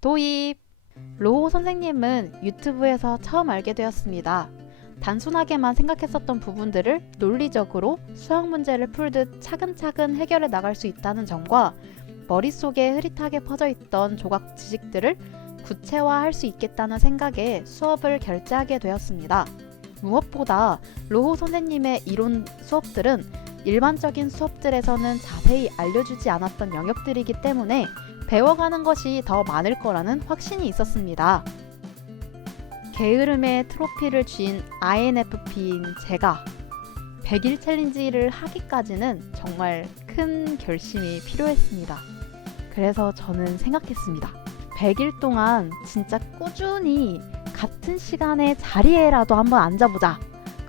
도입! 로호 선생님은 유튜브에서 처음 알게 되었습니다. 단순하게만 생각했었던 부분들을 논리적으로 수학 문제를 풀듯 차근차근 해결해 나갈 수 있다는 점과 머릿속에 흐릿하게 퍼져 있던 조각 지식들을 구체화할 수 있겠다는 생각에 수업을 결제하게 되었습니다. 무엇보다 로호 선생님의 이론 수업들은 일반적인 수업들에서는 자세히 알려주지 않았던 영역들이기 때문에 배워가는 것이 더 많을 거라는 확신이 있었습니다. 게으름의 트로피를 쥔 INFP인 제가 100일 챌린지를 하기까지는 정말 큰 결심이 필요했습니다. 그래서 저는 생각했습니다. 100일 동안 진짜 꾸준히 같은 시간에 자리에라도 한번 앉아보자.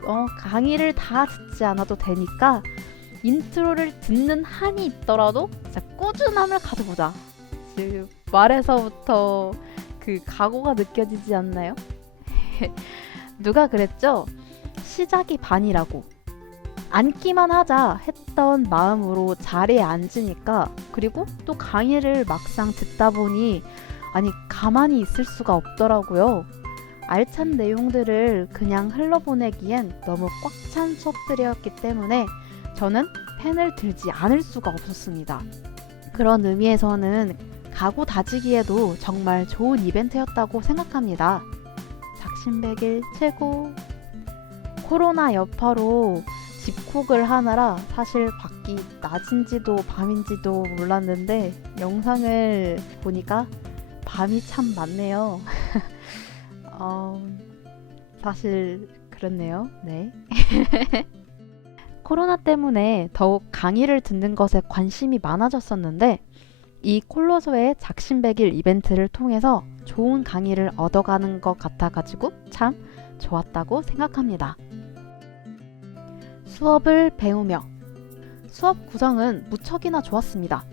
어, 강의를 다 듣지 않아도 되니까 인트로를 듣는 한이 있더라도 꾸준함을 가져보자. 지금 말에서부터 그 각오가 느껴지지 않나요? 누가 그랬죠? 시작이 반이라고. 앉기만 하자 했던 마음으로 자리에 앉으니까 그리고 또 강의를 막상 듣다 보니 아니 가만히 있을 수가 없더라고요. 알찬 내용들을 그냥 흘러보내기엔 너무 꽉 찬 수업들이었기 때문에 저는 펜을 들지 않을 수가 없었습니다. 그런 의미에서는 각오 다지기에도 정말 좋은 이벤트였다고 생각합니다. 작심백일 최고. 코로나 여파로 집콕을 하느라 사실 밖이 낮인지도 밤인지도 몰랐는데 영상을 보니까 밤이 참 많네요. 어, 사실 그렇네요. 네. 코로나 때문에 더욱 강의를 듣는 것에 관심이 많아졌었는데 이 콜로소의 작심백일 이벤트를 통해서 좋은 강의를 얻어가는 것 같아가지고 참 좋았다고 생각합니다. 수업을 배우며 수업 구성은 무척이나 좋았습니다.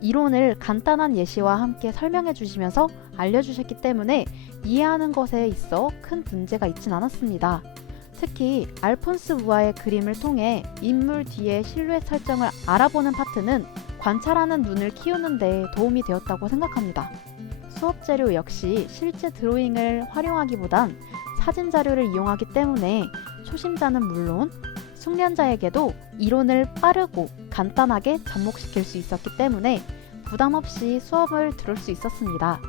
이론을 간단한 예시와 함께 설명해 주시면서 알려주셨기 때문에 이해하는 것에 있어 큰 문제가 있진 않았습니다. 특히 알폰스 무아의 그림을 통해 인물 뒤의 실루엣 설정을 알아보는 파트는 관찰하는 눈을 키우는 데 도움이 되었다고 생각합니다. 수업 재료 역시 실제 드로잉을 활용하기보단 사진 자료를 이용하기 때문에 초심자는 물론 숙련자에게도 이론을 빠르고 간단하게 접목시킬 수 있었기 때문에 부담 없이 수업을 들을 수 있었습니다.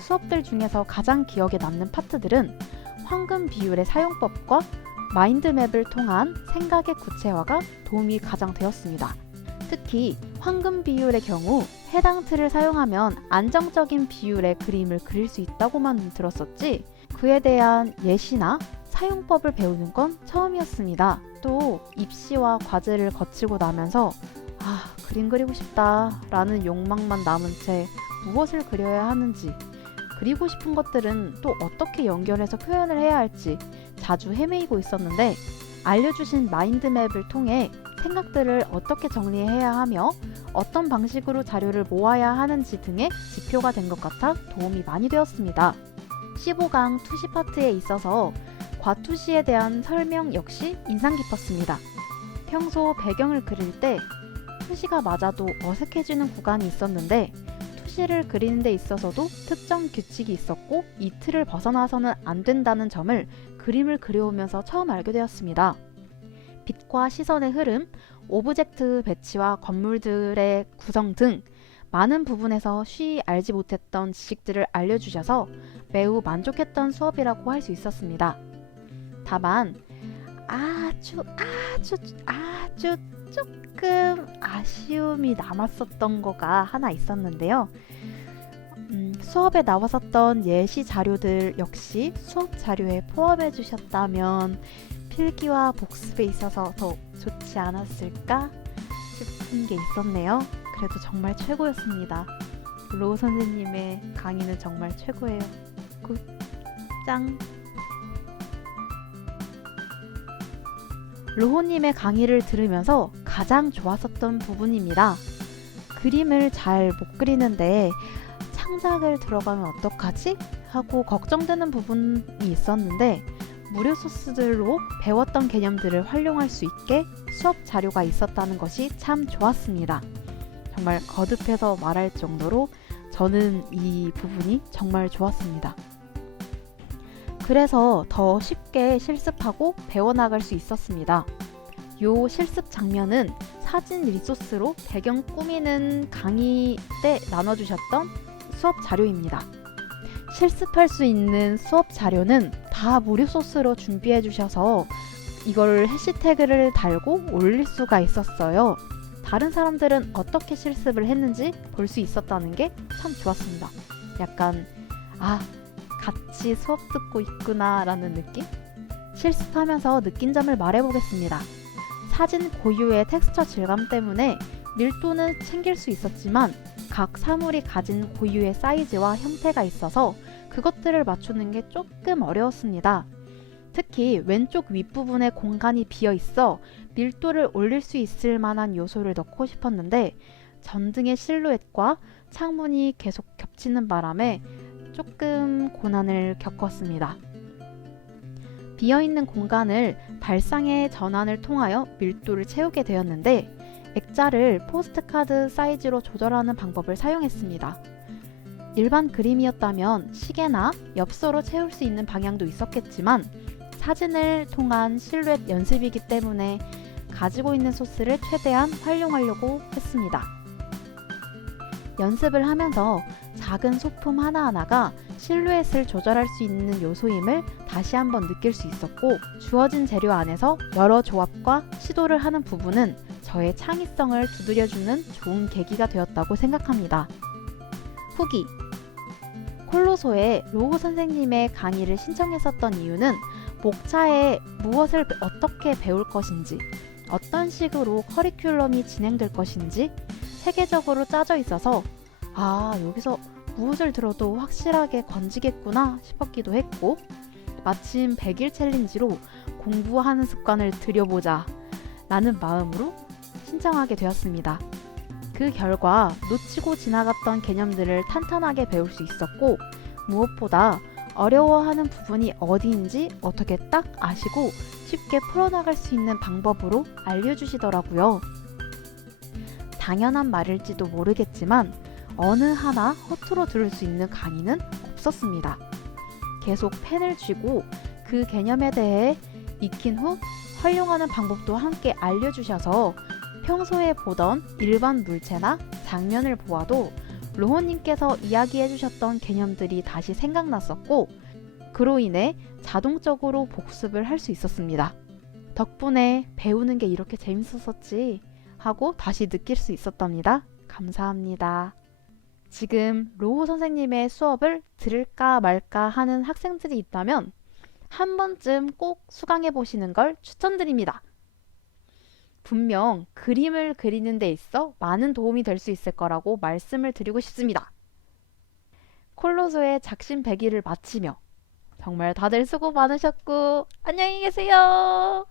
수업들 중에서 가장 기억에 남는 파트들은 황금 비율의 사용법과 마인드맵을 통한 생각의 구체화가 도움이 가장 되었습니다. 특히 황금 비율의 경우 해당 틀을 사용하면 안정적인 비율의 그림을 그릴 수 있다고만 들었었지 그에 대한 예시나 사용법을 배우는 건 처음이었습니다. 또 입시와 과제를 거치고 나면서 아, 그림 그리고 싶다 라는 욕망만 남은 채 무엇을 그려야 하는지 그리고 싶은 것들은 또 어떻게 연결해서 표현을 해야 할지 자주 헤매이고 있었는데 알려주신 마인드맵을 통해 생각들을 어떻게 정리해야 하며 어떤 방식으로 자료를 모아야 하는지 등의 지표가 된 것 같아 도움이 많이 되었습니다. 15강 투시 파트에 있어서 과투시에 대한 설명 역시 인상 깊었습니다. 평소 배경을 그릴 때 투시가 맞아도 어색해지는 구간이 있었는데 투시를 그리는 데 있어서도 특정 규칙이 있었고 이 틀을 벗어나서는 안 된다는 점을 그림을 그려오면서 처음 알게 되었습니다. 빛과 시선의 흐름, 오브젝트 배치와 건물들의 구성 등 많은 부분에서 쉬이 알지 못했던 지식들을 알려주셔서 매우 만족했던 수업이라고 할 수 있었습니다. 다만 아주 아주 아주 조금 아쉬움이 남았었던 거가 하나 있었는데요. 음, 수업에 나왔었던 예시 자료들 역시 수업 자료에 포함해 주셨다면 필기와 복습에 있어서 더 좋지 않았을까 싶은 게 있었네요. 그래도 정말 최고였습니다. 로 선생님의 강의는 정말 최고예요. 굿, 짱. 로호님의 강의를 들으면서 가장 좋았었던 부분입니다. 그림을 잘 못 그리는데 창작을 들어가면 어떡하지? 하고 걱정되는 부분이 있었는데 무료 소스들로 배웠던 개념들을 활용할 수 있게 수업 자료가 있었다는 것이 참 좋았습니다. 정말 거듭해서 말할 정도로 저는 이 부분이 정말 좋았습니다. 그래서 더 쉽게 실습하고 배워나갈 수 있었습니다. 요 실습 장면은 사진 리소스로 배경 꾸미는 강의 때 나눠주셨던 수업 자료입니다. 실습할 수 있는 수업 자료는 다 무료 소스로 준비해 주셔서 이걸 해시태그를 달고 올릴 수가 있었어요. 다른 사람들은 어떻게 실습을 했는지 볼 수 있었다는 게 참 좋았습니다. 약간 아 같이 수업 듣고 있구나 라는 느낌? 실습하면서 느낀 점을 말해보겠습니다. 사진 고유의 텍스처 질감 때문에 밀도는 챙길 수 있었지만 각 사물이 가진 고유의 사이즈와 형태가 있어서 그것들을 맞추는 게 조금 어려웠습니다. 특히 왼쪽 윗부분에 공간이 비어 있어 밀도를 올릴 수 있을 만한 요소를 넣고 싶었는데 전등의 실루엣과 창문이 계속 겹치는 바람에 조금 고난을 겪었습니다. 비어있는 공간을 발상의 전환을 통하여 밀도를 채우게 되었는데 액자를 포스트카드 사이즈로 조절하는 방법을 사용했습니다. 일반 그림이었다면 시계나 엽서로 채울 수 있는 방향도 있었겠지만 사진을 통한 실루엣 연습이기 때문에 가지고 있는 소스를 최대한 활용하려고 했습니다. 연습을 하면서 작은 소품 하나하나가 실루엣을 조절할 수 있는 요소임을 다시 한번 느낄 수 있었고 주어진 재료 안에서 여러 조합과 시도를 하는 부분은 저의 창의성을 두드려주는 좋은 계기가 되었다고 생각합니다. 후기 콜로소에 로우 선생님의 강의를 신청했었던 이유는 목차에 무엇을 어떻게 배울 것인지 어떤 식으로 커리큘럼이 진행될 것인지 세계적으로 짜져 있어서 아 여기서 무엇을 들어도 확실하게 건지겠구나 싶었기도 했고 마침 100일 챌린지로 공부하는 습관을 들여보자 라는 마음으로 신청하게 되었습니다. 그 결과 놓치고 지나갔던 개념들을 탄탄하게 배울 수 있었고 무엇보다 어려워하는 부분이 어디인지 어떻게 딱 아시고 쉽게 풀어나갈 수 있는 방법으로 알려주시더라고요. 당연한 말일지도 모르겠지만 어느 하나 허투루 들을 수 있는 강의는 없었습니다. 계속 펜을 쥐고 그 개념에 대해 익힌 후 활용하는 방법도 함께 알려주셔서 평소에 보던 일반 물체나 장면을 보아도 로호님께서 이야기해 주셨던 개념들이 다시 생각났었고 그로 인해 자동적으로 복습을 할 수 있었습니다. 덕분에 배우는 게 이렇게 재밌었었지 하고 다시 느낄 수 있었답니다. 감사합니다. 지금 로호 선생님의 수업을 들을까 말까 하는 학생들이 있다면 한 번쯤 꼭 수강해 보시는 걸 추천드립니다. 분명 그림을 그리는 데 있어 많은 도움이 될 수 있을 거라고 말씀을 드리고 싶습니다. 콜로소의 작심 100일을 마치며 정말 다들 수고 많으셨고 안녕히 계세요.